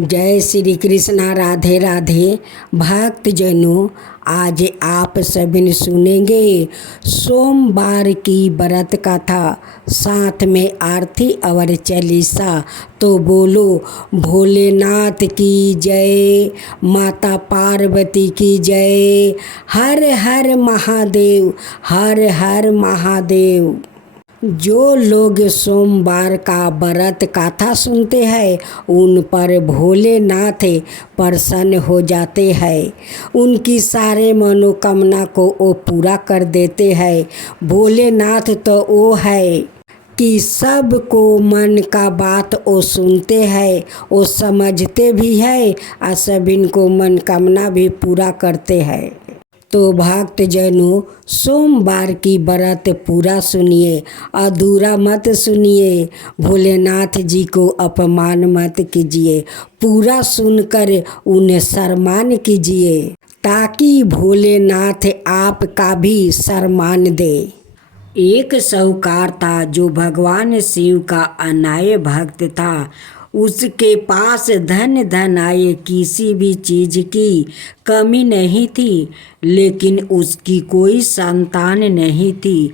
जय श्री कृष्णा। राधे राधे। भक्त जनों, आज आप सभी सुनेंगे सोमवार की व्रत कथा, साथ में आरती और चालीसा। तो बोलो भोलेनाथ की जय, माता पार्वती की जय। हर हर महादेव, हर हर महादेव। जो लोग सोमवार का व्रत कथा सुनते हैं उन पर भोलेनाथ प्रसन्न हो जाते हैं, उनकी सारे मनोकामना को वो पूरा कर देते हैं। भोलेनाथ तो वो है कि सबको मन का बात वो सुनते हैं, वो समझते भी है और सभी को मनोकामना भी पूरा करते हैं। तो भक्त जनों, सोमवार की व्रत पूरा सुनिए, अधूरा मत सुनिए। भोलेनाथ जी को अपमान मत कीजिए, पूरा सुनकर उन्हें सम्मान कीजिए, ताकि भोलेनाथ आपका भी सम्मान दे। एक साहूकार था जो भगवान शिव का अनाय भक्त था। उसके पास धन आए, किसी भी चीज की कमी नहीं थी, लेकिन उसकी कोई संतान नहीं थी।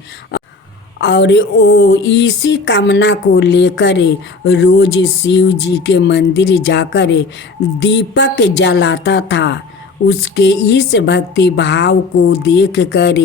और वो इसी कामना को लेकर रोज शिव जी के मंदिर जाकर दीपक जलाता था। उसके इस भक्ति भाव को देखकर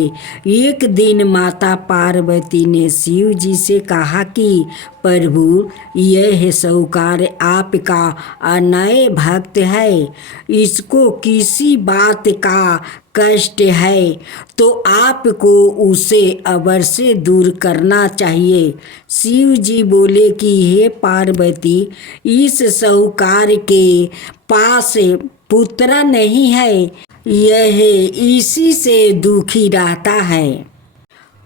एक दिन माता पार्वती ने शिव जी से कहा कि प्रभु, यह साहूकार आपका अनय भक्त है, इसको किसी बात का कष्ट है तो आपको उसे अवश्य दूर करना चाहिए। शिव जी बोले कि हे पार्वती, इस साहूकार के पास पुत्र नहीं है, यह इसी से दुखी रहता है।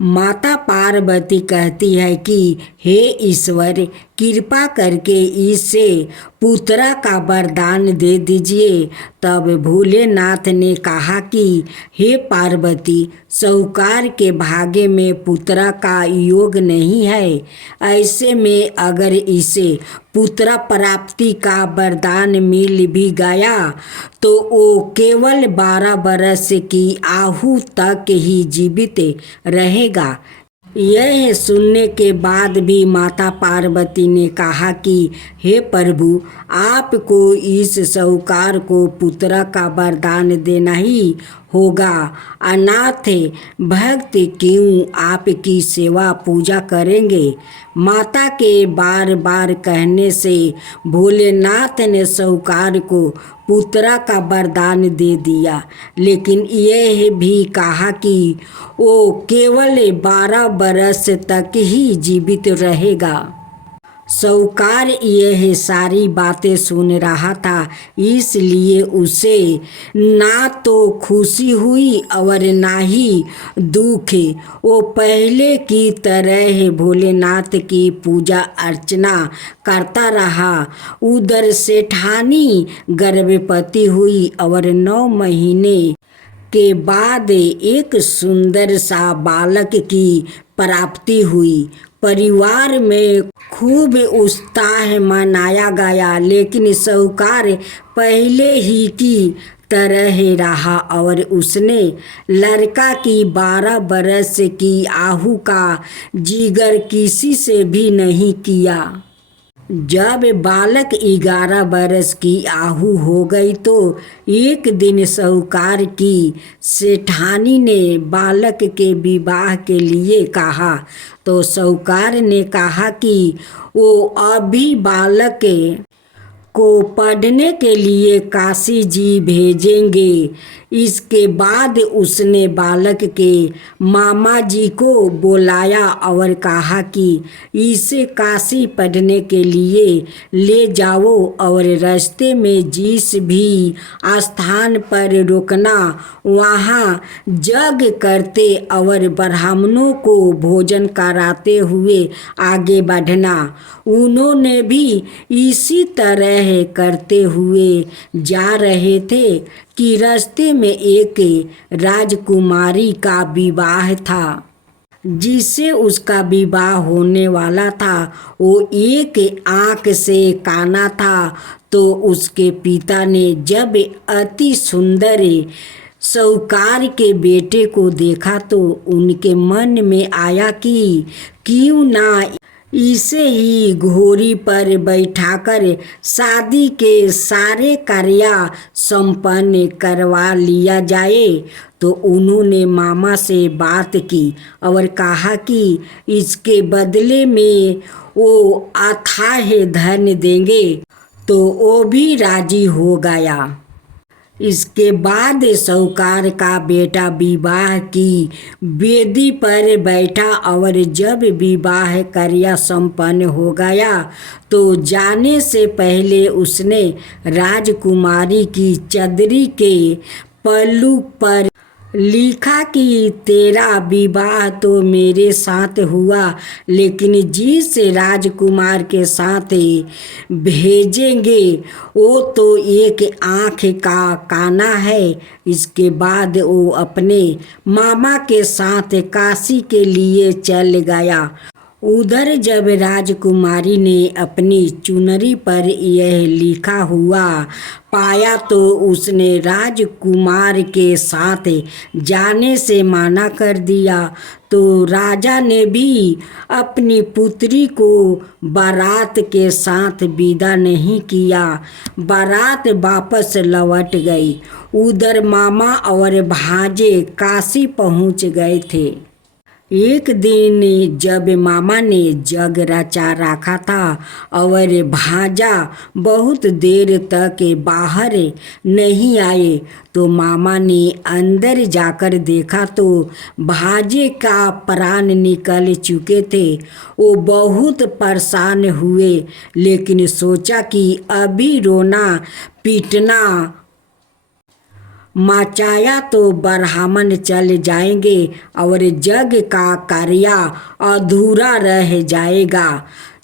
माता पार्वती कहती है कि हे ईश्वर, कृपा करके इसे पुत्र का वरदान दे दीजिए। तब भोलेनाथ ने कहा कि हे पार्वती, साहूकार के भाग्य में पुत्र का योग नहीं है। ऐसे में अगर इसे पुत्र प्राप्ति का वरदान मिल भी गया तो वो केवल 12 वर्ष की आयु तक ही जीवित रहेगा। यह सुनने के बाद भी माता पार्वती ने कहा कि हे प्रभु, आपको इस साहूकार को पुत्र का वरदान देना ही होगा। अनाथ भक्त क्यों आपकी सेवा पूजा करेंगे। माता के बार बार कहने से भोलेनाथ ने साहूकार को पुत्र का वरदान दे दिया, लेकिन यह भी कहा कि वो केवल 12 वर्ष तक ही जीवित रहेगा। साहूकार यह सारी बातें सुन रहा था, इसलिए उसे ना तो खुशी हुई और ना ही दुख। वो पहले की तरह भोलेनाथ की पूजा अर्चना करता रहा। उधर सेठानी गर्भवती हुई और 9 महीने के बाद एक सुंदर सा बालक की प्राप्ति हुई। परिवार में खूब उत्साह मनाया गया, लेकिन साहूकार पहले ही की तरह रहा और उसने लड़का की 12 वर्ष की आयु का जिक्र किसी से भी नहीं किया। जब बालक 11 वर्ष की आयु हो गई तो एक दिन साहूकार की सेठानी ने बालक के विवाह के लिए कहा। तो साहूकार ने कहा कि वो अभी बालक को पढ़ने के लिए काशी जी भेजेंगे। इसके बाद उसने बालक के मामा जी को बुलाया और कहा कि इसे काशी पढ़ने के लिए ले जाओ और रास्ते में जिस भी स्थान पर रुकना वहाँ यज्ञ करते और ब्राह्मणों को भोजन कराते हुए आगे बढ़ना। उन्होंने भी इसी तरह करते हुए जा रहे थे कि रास्ते में एक राजकुमारी का विवाह था। जिससे उसका विवाह होने वाला था वो एक आँख से काना था। तो उसके पिता ने जब अति सुंदर साहूकार के बेटे को देखा तो उनके मन में आया कि क्यों ना इसे ही घोड़ी पर बैठाकर शादी के सारे कार्य संपन्न करवा लिया जाए। तो उन्होंने मामा से बात की और कहा कि इसके बदले में वो अथाह धन देंगे। तो वो भी राजी हो गया। इसके बाद साहूकार का बेटा विवाह की वेदी पर बैठा और जब विवाह कार्य संपन्न हो गया तो जाने से पहले उसने राजकुमारी की चदरी के पल्लू पर लिखा कि तेरा विवाह तो मेरे साथ हुआ, लेकिन जिस राजकुमार के साथ भेजेंगे वो तो एक आँख का काना है। इसके बाद वो अपने मामा के साथ काशी के लिए चल गया। उधर जब राजकुमारी ने अपनी चुनरी पर यह लिखा हुआ पाया तो उसने राजकुमार के साथ जाने से मना कर दिया। तो राजा ने भी अपनी पुत्री को बारात के साथ विदा नहीं किया। बारात वापस लौट गई। उधर मामा और भांजे काशी पहुंच गए थे। एक दिन जब मामा ने जग रचा रखा था और भांजा बहुत देर तक बाहर नहीं आए तो मामा ने अंदर जाकर देखा तो भांजे का प्राण निकल चुके थे। वो बहुत परेशान हुए, लेकिन सोचा कि अभी रोना पीटना मचाया तो ब्राह्मण चल जाएंगे और जग का कार्य अधूरा रह जाएगा।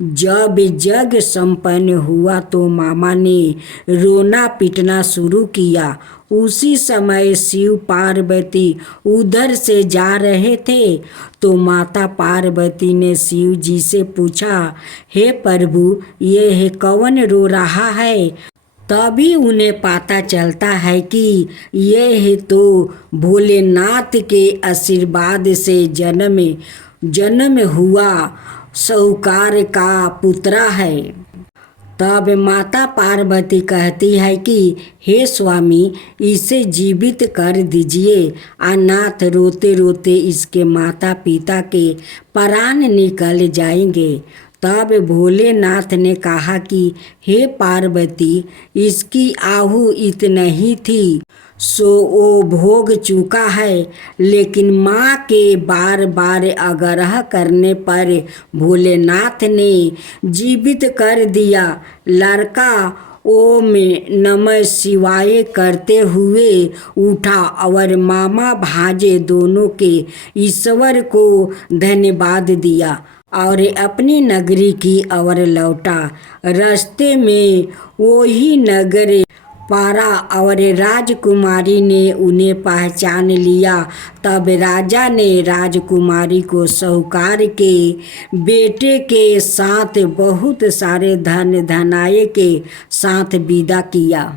जब जग संपन्न हुआ तो मामा ने रोना पीटना शुरू किया। उसी समय शिव पार्वती उधर से जा रहे थे तो माता पार्वती ने शिव जी से पूछा, हे प्रभु, ये कौन रो रहा है? तभी उन्हें पता चलता है कि यह तो भोलेनाथ के आशीर्वाद से जन्म हुआ साहूकार का पुत्र है। तब माता पार्वती कहती है कि हे स्वामी, इसे जीवित कर दीजिए। अनाथ रोते रोते इसके माता पिता के प्राण निकल जाएंगे। तब भोलेनाथ ने कहा कि हे पार्वती, इसकी आहु इतना ही थी सो वो भोग चुका है। लेकिन माँ के बार बार आग्रह करने पर भोलेनाथ ने जीवित कर दिया। लड़का ओम नमः शिवाय करते हुए उठा और मामा भांजे दोनों के ईश्वर को धन्यवाद दिया और अपनी नगरी की ओर लौटा। रास्ते में वही नगर पारा और राजकुमारी ने उन्हें पहचान लिया। तब राजा ने राजकुमारी को साहूकार के बेटे के साथ बहुत सारे धन धनाये के साथ विदा किया।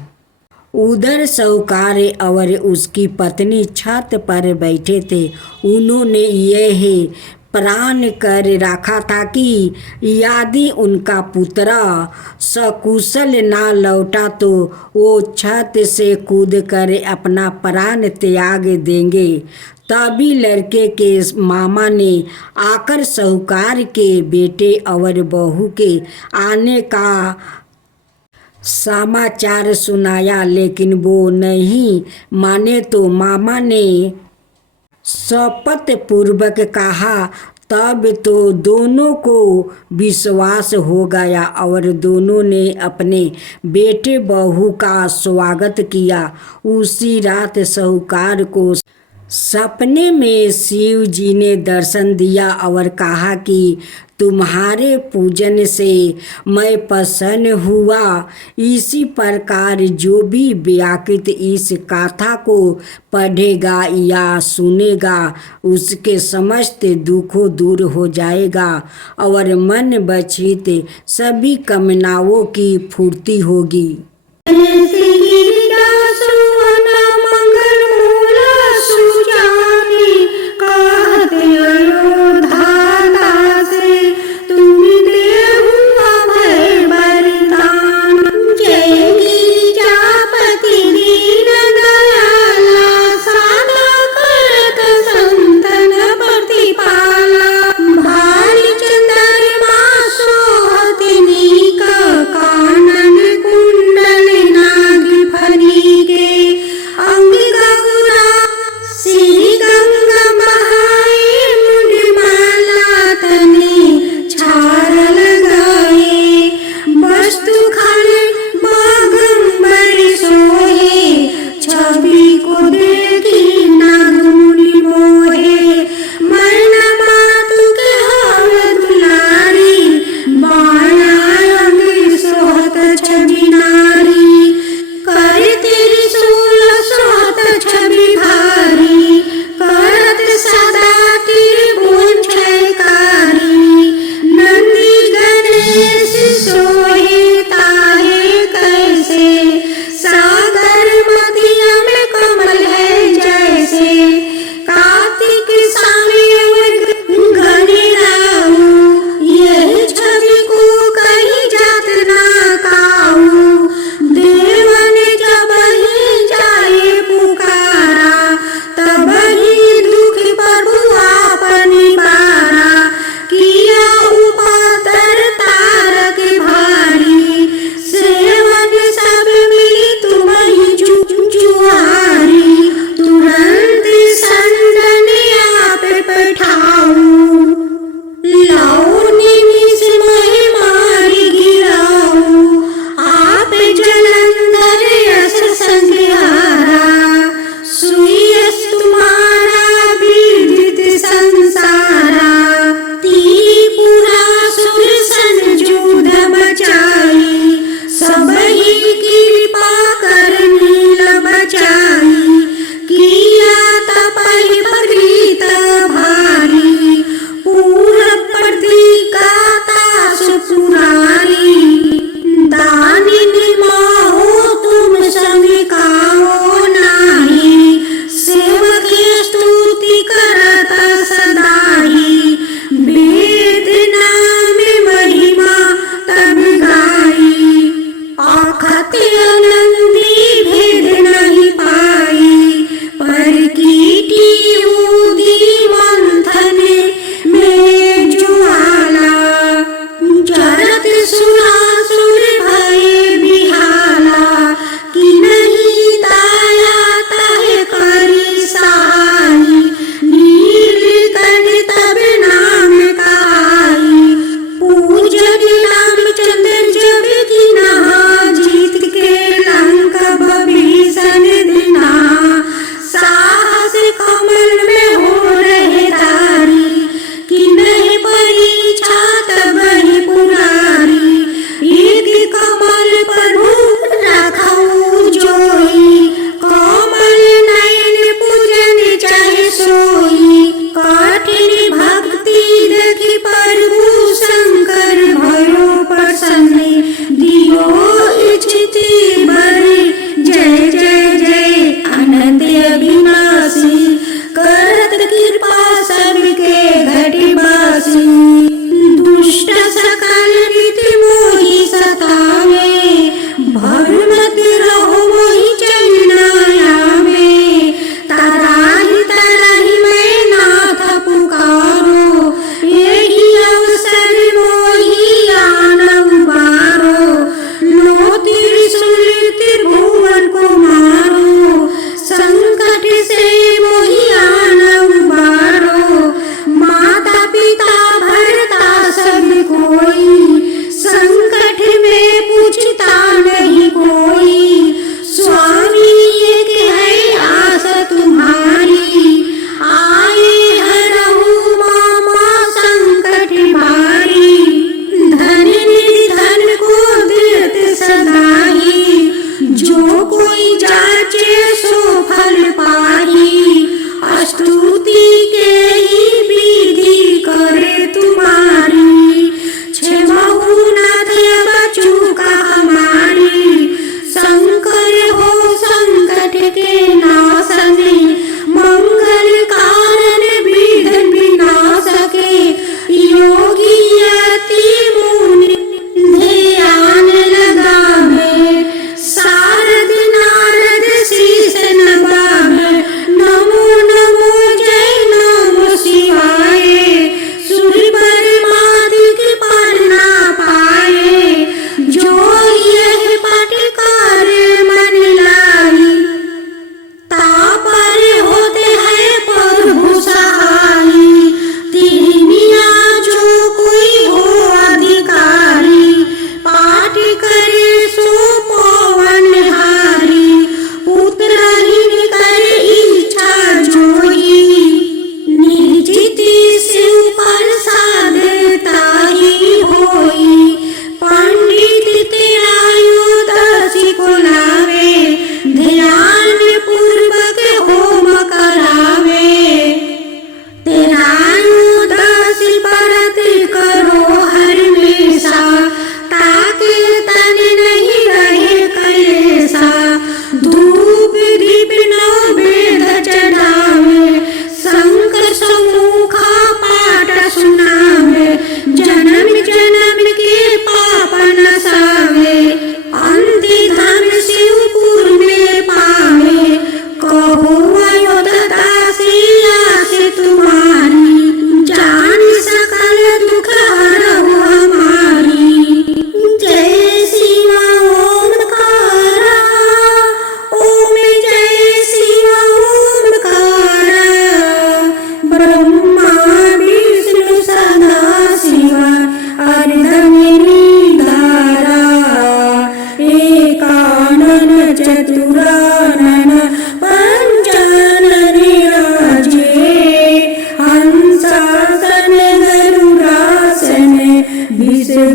उधर साहूकार और उसकी पत्नी छत पर बैठे थे। उन्होंने यह प्राण कर रखा था कि यदि उनका पुत्र सकुशल ना लौटा तो वो छत से कूद कर अपना प्राण त्याग देंगे। तभी लड़के के मामा ने आकर साहूकार के बेटे और बहू के आने का समाचार सुनाया, लेकिन वो नहीं माने। तो मामा ने शपथ पूर्वक कहा। तब तो दोनों को विश्वास हो गया और दोनों ने अपने बेटे बहू का स्वागत किया। उसी रात साहूकार को सपने में शिव जी ने दर्शन दिया और कहा कि तुम्हारे पूजन से मैं प्रसन्न हुआ। इसी प्रकार जो भी व्याकृत इस गाथा को पढ़ेगा या सुनेगा उसके समस्त दुखों दूर हो जाएगा और मन बचित सभी कामनाओं की पूर्ति होगी। कानन कुंडल नाग फनी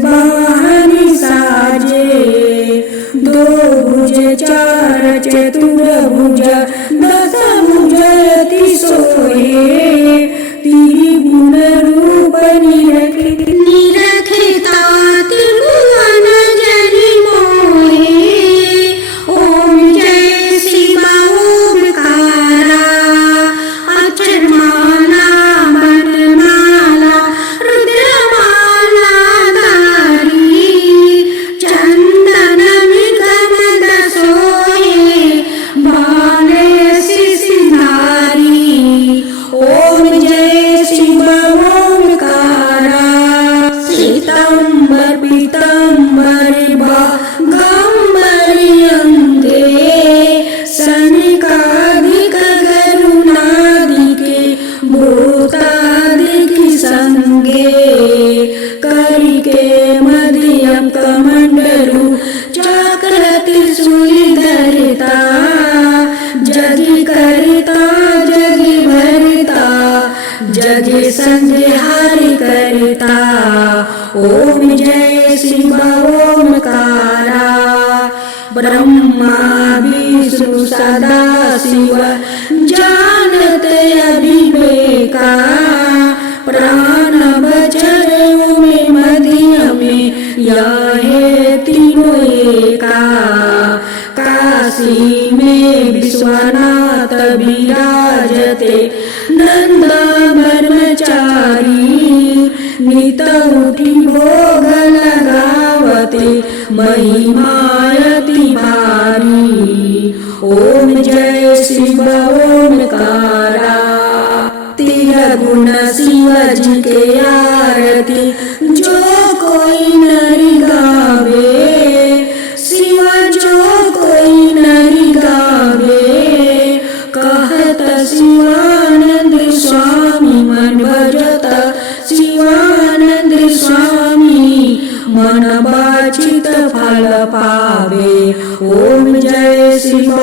वाहन साजे। दो भुज चार चतुर्भुज दस भुज अति सोहे। त्रिगुण रूप निरखिता त्रिभुवन जनि मोहे। ओम जय शिव ओमकारा अक्षर माला वनमाला रुद्रमाला धारी। चंदन विगम दसोहे बाले शिशिधारी। ओम जय शिव ओमकारा श्वेतांबर पीतांबर बागंबरी अंगे। सनकादिक गरुणादिके भूतादिक संगे। करिके मध्यम कमंडलु चक्र त्रिशूल धरिता। जगि करता जगि भरता जगि संहार करता। ओम जय शिव ओमकारा ब्रह्मा विष्णु सदा शिव जानत अविवेका। प्राण वचन में मध्य में याहे तीनों एका। काशी में विश्वनाथ विराजते नंद ब्रह्मचारी। नित उठी भोग लगावते महिमायति भारी। ओम जय शिव ओमकारा तिरगुण शिव जी के आरती जो कोई नरि गावे। शिव जो कोई नरि गावे। कहत शिवानंद स्वामी मन भजत शिवानंद स्वामी। मन वांछित फल पावे। ओम जय शिव